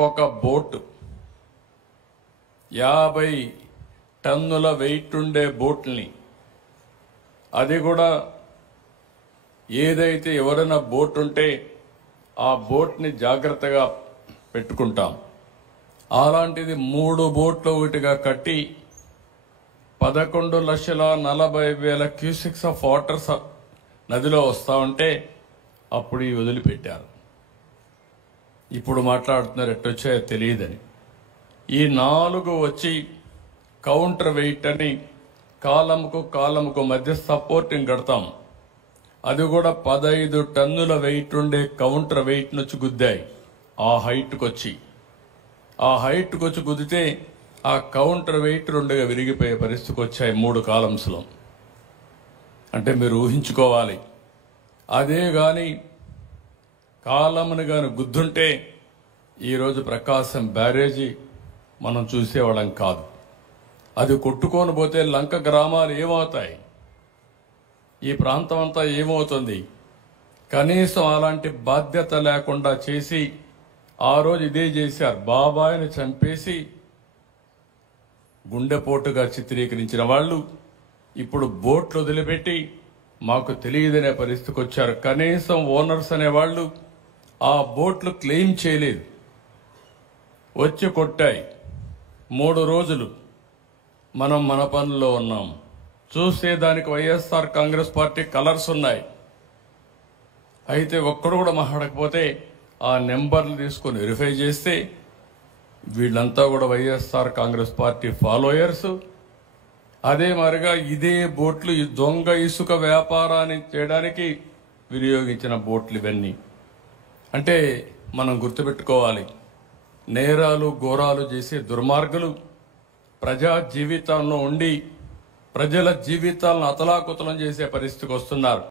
ఒక్కొక్క బోటు 50 టన్నుల వెయిట్ ఉండే బోట్ని, అది కూడా ఏదైతే ఎవరైనా బోట్ ఉంటే ఆ బోట్ని జాగ్రత్తగా పెట్టుకుంటాం. అలాంటిది 3 బోట్లు ఒకటిగా కట్టి 11,40,000 క్యూసిక్స్ ఆఫ్ వాటర్ నదిలో వస్తూ ఉంటే అప్పుడు ఈ వదిలిపెట్టారు. ఇప్పుడు మాట్లాడుతున్నారు ఎట్టొచ్చాయో తెలియదని. ఈ 4 వచ్చి కౌంటర్ వెయిట్ అని కాలంకు మధ్య సపోర్టింగ్ కడతాం. అది కూడా 15 టన్నుల వెయిట్ ఉండే కౌంటర్ వెయిట్ నుంచి గుద్దాయి. ఆ హైట్కి వచ్చి గుద్దితే ఆ కౌంటర్ వెయిట్ 2గా విరిగిపోయే పరిస్థితికి వచ్చాయి 3 కాలమ్స్లో. అంటే మీరు ఊహించుకోవాలి, అదే కానీ కాలమ్ని కానీ గుద్దుంటే ఈరోజు ప్రకాశం బ్యారేజీ మనం చూసేవాళ్ళం కాదు. అది కొట్టుకొని పోతే లంక గ్రామాలు ఏమవుతాయి, ఈ ప్రాంతం అంతా ఏమవుతుంది? కనీసం అలాంటి బాధ్యత లేకుండా చేసి ఆ రోజు ఇదే చేశారు. బాబాయిని చంపేసి గుండెపోటుగా చిత్రీకరించిన వాళ్ళు ఇప్పుడు బోట్లు వదిలిపెట్టి మాకు తెలియదనే పరిస్థితికి వచ్చారు. కనీసం ఓనర్స్ అనేవాళ్ళు ఆ బోట్లు క్లెయిమ్ చేయలేదు, వచ్చి కొట్టాయి. 3 రోజులు మనం మన పనుల్లో ఉన్నాం. చూస్తే దానికి వైఎస్ఆర్ కాంగ్రెస్ పార్టీ కలర్స్ ఉన్నాయి. అయితే ఒక్కడు కూడా మాట్లాడకపోతే ఆ నెంబర్లు తీసుకొని వెరిఫై చేస్తే వీళ్ళంతా కూడా వైఎస్ఆర్ కాంగ్రెస్ పార్టీ ఫాలోయర్స్. అదే మరిగా ఇదే బోట్లు ఈ దొంగ ఇసుక వ్యాపారాన్ని చేయడానికి వినియోగించిన బోట్లు ఇవన్నీ. అంటే మనం గుర్తుపెట్టుకోవాలి, నేరాలు ఘోరాలు చేసే దుర్మార్గులు ప్రజా జీవితంలో ఉండి ప్రజల జీవితాలను అతలాకుతలం చేసే పరిస్థితికి వస్తున్నారు.